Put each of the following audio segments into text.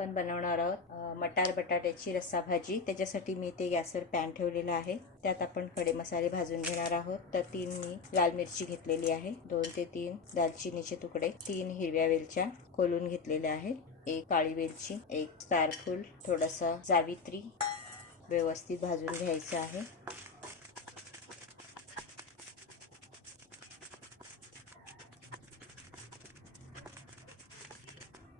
आपण बनवणार आहोत मटार बटाट्याची रस्सा भाजी। त्याच्यासाठी मी ते गॅसवर पॅन ठेवलेला आहे। त्यात आपण खडे मसाले भाजून घेणार आहोत। तर 3 मी लाल मिरची घेतलेली आहे, 2 ते 3 दालचिनीचे तुकडे, 3 हिरव्या वेलच्या खोलून घेतलेल्या आहेत, 1 काळी वेलची, 1 स्टारफूल, थोडासा जावित्री व्यवस्थित भाजून घ्यायचं आहे।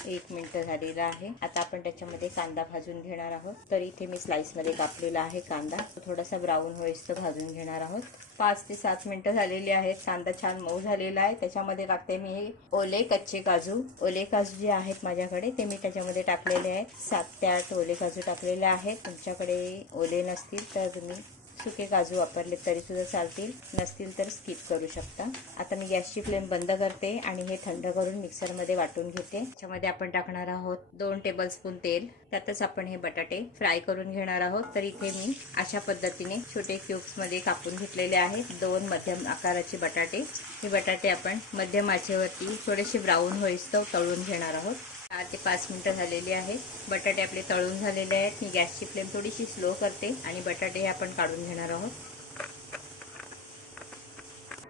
1 मिनिट झालेला आहे। आता आपण त्याच्यामध्ये कांदा भाजून घेणार आहोत। तर इथे मी स्लाइस मध्ये कापलेला आहे कांदा, थोडासा ब्राऊन होईस्तोवर भाजून घेणार आहोत। 5 ते 7 मिनिटं झालेली आहेत। कांदा छान मऊ झालेला आहे। त्याच्यामध्ये टाकते मी ओले कच्चे काजू। ओले काजू जे आहेत माझ्याकडे ते मी त्याच्यामध्ये टाकलेले आहेत। 7 ते 8 ओले काजू टाकलेले आहेत। तुमच्याकडे ओले नसतील तर तुम्ही सुके काजू वापरले तरी सुद्धा चालतील, नसतील तर स्किप करू शकता। आता मी गॅसची फ्लेम बंद करते आणि हे थंड करून मिक्सर मध्ये वाटून घेते। त्याच्यामध्ये आपण टाकणार आहोत 2 टेबलस्पून तेल। त्यातच आपण हे बटाटे फ्राय करून घेणार आहोत। तर इथे मी अशा पद्धतीने छोटे क्यूब्स मध्ये कापून घेतलेले आहेत 2 मध्यम आकाराचे बटाटे। हे बटाटे आपण मध्यम आचेवरती थोडेसे ब्राऊन होईस्तोवर तळून घेणार आहोत। 4 ते 5 मिनिटं झालेली आहेत। बटाटे आपले तळून झालेले आहेत। मी गॅसची फ्लेम थोडीशी स्लो करते आणि बटाटे आपण काढून घेणार आहोत।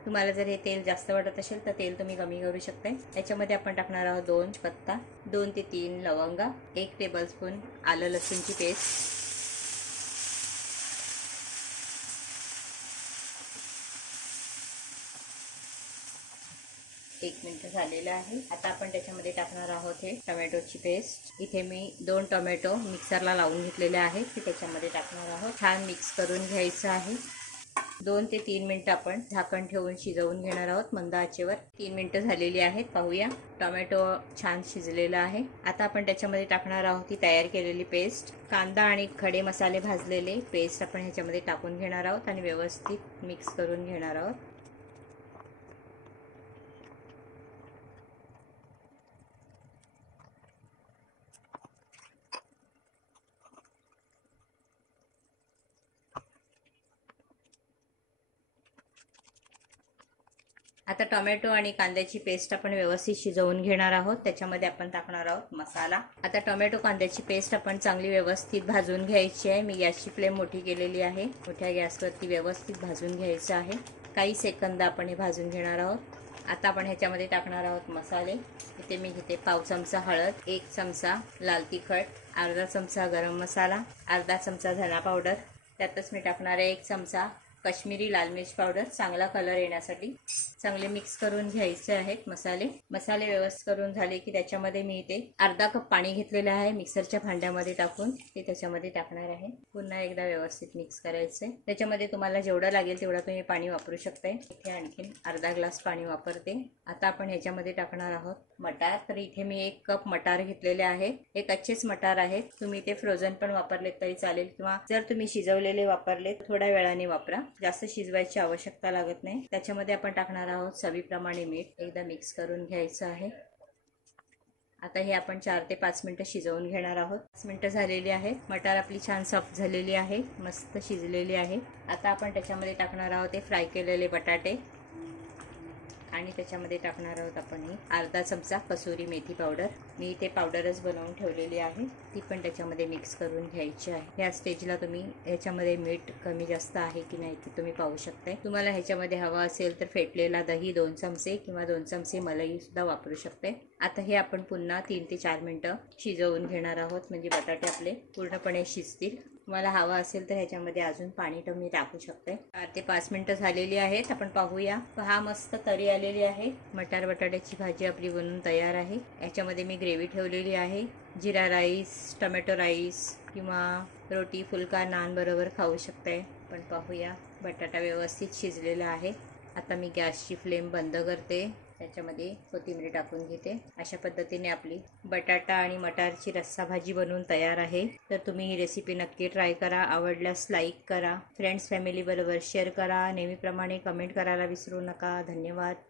तुम्हाला जर हे तेल जास्त वाटत असेल तर तेल तुम्ही कमी करू शकता। याच्यामध्ये आपण टाकणार आहोत 2 पत्ता, 2 ते 3 लवंगा, 1 टेबलस्पून आलं लसूणची पेस्ट, 1 मिनिट झालेला आहे। आता आपण त्याच्यामध्ये टाकणार आहोत हे टोमॅटोची पेस्ट। इथे मी 2 टोमॅटो मिक्सरला लावून घेतलेले आहेत, ते त्याच्यामध्ये टाकणार आहोत। छान मिक्स करून घ्यायचं आहे। 2 ते 3 मिनिटं आपण झाकण ठेवून शिजवून घेणार आहोत मंद आचेवर। 3 मिनिटं झालेली आहेत। पाहूया, टोमॅटो छान शिजलेला आहे। आता आपण त्याच्यामध्ये टाकणार आहोत ती तयार केलेली पेस्ट। कांदा आणि खडे मसाले भाजलेले पेस्ट आपण ह्याच्यामध्ये टाकून घेणार आहोत आणि व्यवस्थित मिक्स करून घेणार आहोत। आता टोमॅटो आणि कांद्याची पेस्ट आपण व्यवस्थित शिजवून घेणार आहोत। त्याच्यामध्ये आपण टाकणार आहोत मसाला। आता टोमॅटो कांद्याची पेस्ट आपण चांगली व्यवस्थित भाजून घ्यायची आहे। मी गॅसची फ्लेम मोठी केलेली आहे। मोठ्या गॅसवरती व्यवस्थित भाजून घ्यायचं आहे। काही सेकंद आपण हे भाजून घेणार आहोत। आता आपण ह्याच्यामध्ये टाकणार आहोत मसाले। इथे मी घेते पाव चमचा हळद, 1 चमचा लाल तिखट, अर्धा चमचा गरम मसाला, अर्धा चमचा धना पावडर, त्यातच मी टाकणार आहे 1 चमचा कश्मीरी लाल मिर्च पावडर, चांगला कलर येण्यासाठी। चांगले मिक्स करून घ्यायचे आहेत मसाले व्यवस्थित करून झाले की त्याच्यामध्ये मी इथे अर्धा कप पाणी घेतलेलं आहे मिक्सरच्या भांड्यामध्ये टाकून ते त्याच्यामध्ये टाकणार आहे। पुन्हा एकदा व्यवस्थित मिक्स करायचंय। त्याच्यामध्ये तुम्हाला जेवढं लागेल तेवढं तुम्ही पाणी वापरू शकताय। इथे आणखीन अर्धा ग्लास पाणी वापरते। आता आपण ह्याच्यामध्ये टाकणार आहोत मटार। तर इथे मी 1 कप मटार घेतलेले आहे। हे कच्चेच मटार आहेत, तुम्ही ते फ्रोझन पण वापरलेत तरी चालेल, किंवा जर तुम्ही शिजवलेले वापरले थोड्या वेळाने वापरा, जास्त शिजवायची आवश्यकता लागत नाही। त्याच्यामध्ये आपण टाकणार आहोत चवीप्रमाणे मीठ। एकदा मिक्स करून घ्यायचं आहे। आता हे आपण 4 ते 5 मिनिटं शिजवून घेणार आहोत। 5 मिनिटं झालेली आहेत। मटार आपली छान सॉफ्ट झालेली आहे, मस्त शिजलेली आहे। आता आपण त्याच्यामध्ये टाकणार आहोत ते फ्राय केलेले बटाटे आणि त्याच्यामध्ये टाकणार आहोत आपण ही अर्धा चमचा कसुरी मेथी पावडर। मी इथे पावडरच बनवून ठेवलेली आहे, ती पण त्याच्यामध्ये मिक्स करून घ्यायची आहे। या स्टेजला तुम्ही ह्याच्यामध्ये मीठ कमी जास्त आहे की नाही ते तुम्ही पाहू शकता। तुम्हाला ह्याच्यामध्ये हवा असेल तर फेटलेला दही 2 चमचे किंवा 2 चमचे मलाई सुद्धा वापरू शकते। आता हे आपण पुन्हा 3 ते 4 मिनिटं शिजवून घेणार आहोत, म्हणजे बटाटे आपले पूर्णपणे शिजतील। तुम्हाला हवा असेल तर ह्याच्यामध्ये अजून पाणी तुम्ही टाकू शकता। 4 ते 5 मिनिटं झालेली आहेत। आपण पाहूया, पहा मस्त तरी आलेली आहे। मटार बटाट्याची भाजी आपली बनवून तयार आहे। याच्यामध्ये मी ग्रेव्ही ठेवलेली आहे। जिरा राईस, टोमॅटो राईस किंवा रोटी, फुलका, नान बरोबर खाऊ शकताय। पण पाहूया, बटाटा व्यवस्थित शिजलेला आहे। आता मी गॅसची फ्लेम बंद करते, त्याच्यामध्ये कोथिंबीर टाकून घेते। अशा पद्धतीने आपली बटाटा आणि मटारची रस्सा भाजी बनवून तयार आहे। तर तुम्ही ही रेसिपी नक्की ट्राय करा। आवडल्यास लाईक करा, फ्रेंड्स फॅमिली बरोबर शेअर करा। नेहमीप्रमाणे कमेंट करायला विसरू नका। धन्यवाद।